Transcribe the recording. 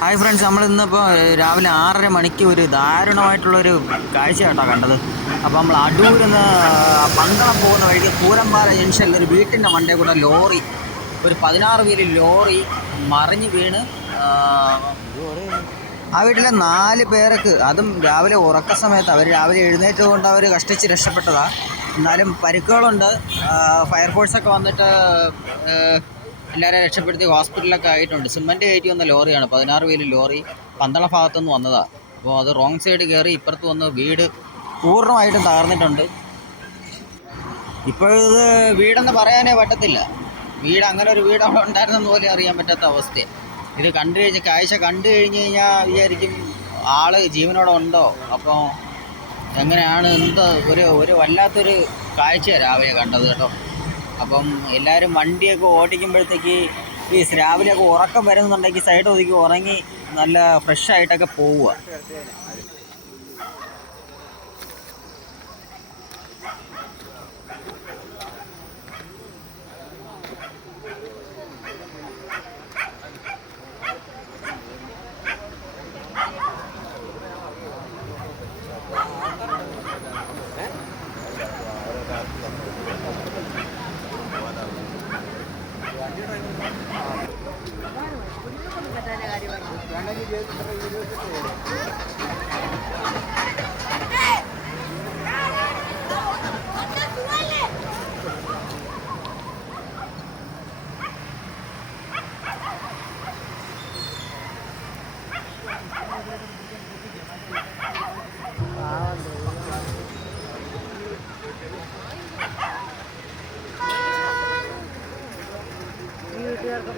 Hi friends, നമ്മളിന്നിപ്പോൾ രാവിലെ 6:30 ഒരു ദാരുണമായിട്ടുള്ളൊരു കാഴ്ച കേട്ടോ കണ്ടത്. അപ്പോൾ നമ്മൾ അടൂരിൽ നിന്ന് പന്തളം പോകുന്ന വഴിക്ക് കൂരമ്പാറ ജംഗ്ഷനിൽ ഒരു വീട്ടിൻ്റെ മണ്ടേ കൂടെ ലോറി, ഒരു 16 വീല് ലോറി മറിഞ്ഞ് വീണ് ആ വീട്ടിലെ 4 പേർക്ക്, അതും രാവിലെ ഉറക്ക സമയത്ത്, അവർ രാവിലെ എഴുന്നേറ്റ് കൊണ്ട് അവർ കഷ്ടിച്ച് രക്ഷപ്പെട്ടതാണ്. എന്നാലും പരിക്കുകളുണ്ട്. ഫയർഫോഴ്സൊക്കെ വന്നിട്ട് എല്ലാവരെയും രക്ഷപ്പെടുത്തി ഹോസ്പിറ്റലിലൊക്കെ ആയിട്ടുണ്ട്. സിമൻറ്റ് കയറ്റി വന്ന ലോറിയാണ്, 16 വീല് ലോറി പന്തള ഭാഗത്തുനിന്ന് വന്നതാണ്. അപ്പോൾ അത് റോങ് സൈഡ് കയറി ഇപ്പുറത്ത് വന്ന് വീട് പൂർണ്ണമായിട്ടും തകർന്നിട്ടുണ്ട്. ഇപ്പോഴത് വീടെന്ന് പറയാനേ പറ്റത്തില്ല. വീട് അങ്ങനെ ഒരു വീട് അവിടെ ഉണ്ടായിരുന്നെന്ന് പോലും അറിയാൻ പറ്റാത്ത അവസ്ഥയാണ്. ഇത് കാഴ്ച കണ്ടു കഴിഞ്ഞ് കഴിഞ്ഞാൽ വിചാരിക്കും ആൾ ജീവനോടെ ഉണ്ടോ. അപ്പോൾ എങ്ങനെയാണ് ഒരു വല്ലാത്തൊരു കാഴ്ചയാണ് രാവിലെ കണ്ടത് കേട്ടോ. അപ്പം എല്ലാവരും വണ്ടിയൊക്കെ ഓടിക്കുമ്പോഴത്തേക്ക് ഈ രാവിലെയൊക്കെ ഉറക്കം വരുന്നുണ്ടെങ്കിൽ സൈഡ് ഒതുക്കി ഉറങ്ങി നല്ല ഫ്രഷായിട്ടൊക്കെ പോവുക. വീട്ടുകാർക്ക്